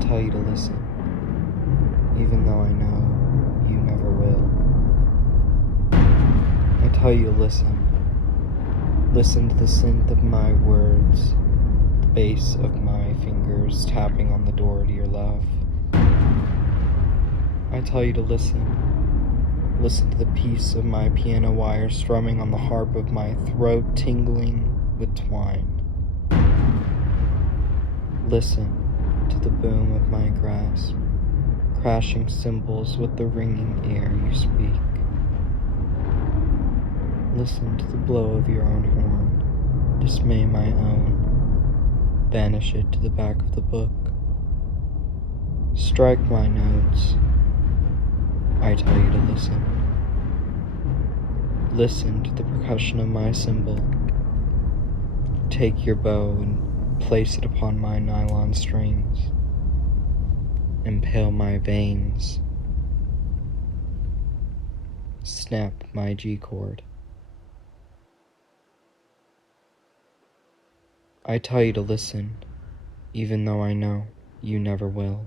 tell you to listen, even though I know you never will. I tell you to listen. Listen to the synth of my words, the bass of my fingers tapping on the door to your love. I tell you to listen. Listen to the piece of my piano wire strumming on the harp of my throat, tingling with twine. Listen to the boom of my grasp, crashing cymbals with the ringing air you speak. Listen to the blow of your own horn, dismay my own, banish it to the back of the book. Strike my notes. I tell you to listen. Listen to the percussion of my cymbal. Take your bow and place it upon my nylon strings. Impale my veins. Snap my G chord. I tell you to listen, even though I know you never will.